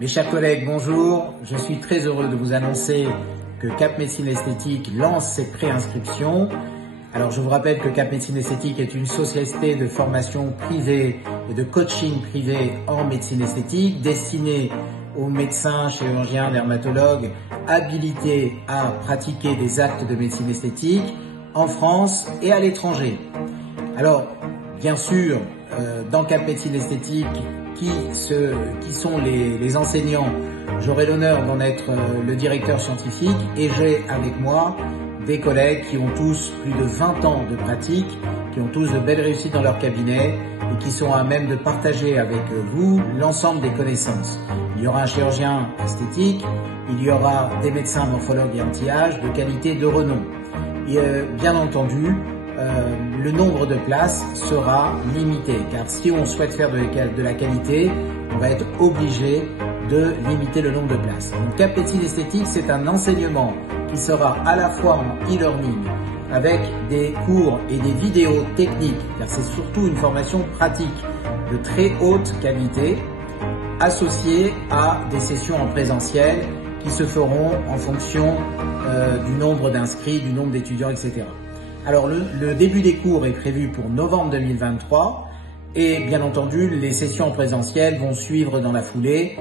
Mes chers collègues, bonjour. Je suis très heureux de vous annoncer que Cap Médecine Esthétique lance ses préinscriptions. Alors je vous rappelle que Cap Médecine Esthétique est une société de formation privée et de coaching privé en médecine esthétique destinée aux médecins, chirurgiens, dermatologues habilités à pratiquer des actes de médecine esthétique en France et à l'étranger. Alors bien sûr, dans Cap Médecine Esthétique, qui sont les enseignants, j'aurai l'honneur d'en être le directeur scientifique et j'ai avec moi des collègues qui ont tous plus de 20 ans de pratique, qui ont tous de belles réussites dans leur cabinet et qui sont à même de partager avec vous l'ensemble des connaissances. Il y aura un chirurgien esthétique, il y aura des médecins morphologues et anti-âge de qualité de renom. Et bien entendu, le nombre de places sera limité, car si on souhaite faire de la qualité, on va être obligé de limiter le nombre de places. Donc Cap Médecine Esthétique, c'est un enseignement qui sera à la fois en e-learning, avec des cours et des vidéos techniques, car c'est surtout une formation pratique de très haute qualité, associée à des sessions en présentiel qui se feront en fonction du nombre d'inscrits, du nombre d'étudiants, etc. Alors le début des cours est prévu pour novembre 2023 et bien entendu les sessions en présentiel vont suivre dans la foulée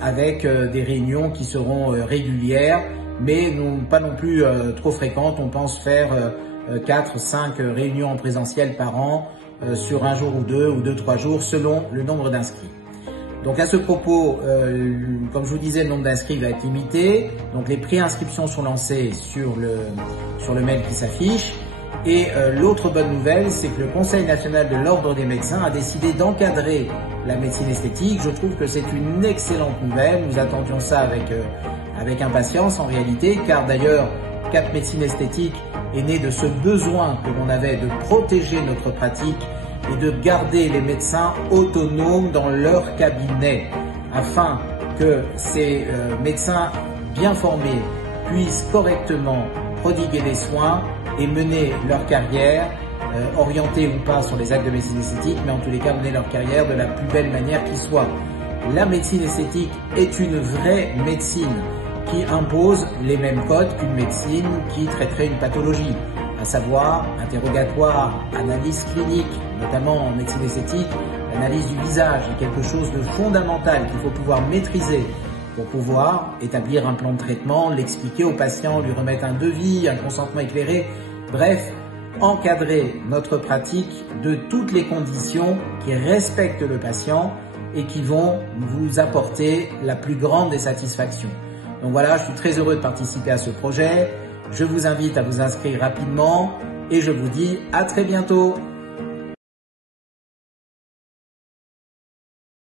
avec des réunions qui seront régulières mais pas non plus trop fréquentes. On pense faire 4-5 réunions en présentiel par an sur un jour ou 2-3 jours selon le nombre d'inscrits. Donc à ce propos, comme je vous disais, le nombre d'inscrits va être limité. Donc les préinscriptions sont lancées sur le mail qui s'affiche. Et l'autre bonne nouvelle, c'est que le Conseil national de l'Ordre des médecins a décidé d'encadrer la médecine esthétique. Je trouve que c'est une excellente nouvelle. Nous attendions ça avec impatience en réalité, car d'ailleurs, Cap Médecine Esthétique est né de ce besoin que l'on avait de protéger notre pratique et de garder les médecins autonomes dans leur cabinet afin que ces médecins bien formés puissent correctement prodiguer des soins et mener leur carrière, orientée ou pas sur les actes de médecine esthétique, mais en tous les cas mener leur carrière de la plus belle manière qui soit. La médecine esthétique est une vraie médecine qui impose les mêmes codes qu'une médecine qui traiterait une pathologie, à savoir interrogatoire, analyse clinique, notamment en médecine esthétique, l'analyse du visage est quelque chose de fondamental qu'il faut pouvoir maîtriser pour pouvoir établir un plan de traitement, l'expliquer au patient, lui remettre un devis, un consentement éclairé, bref, encadrer notre pratique de toutes les conditions qui respectent le patient et qui vont vous apporter la plus grande des satisfactions. Donc voilà, je suis très heureux de participer à ce projet. Je vous invite à vous inscrire rapidement et je vous dis à très bientôt.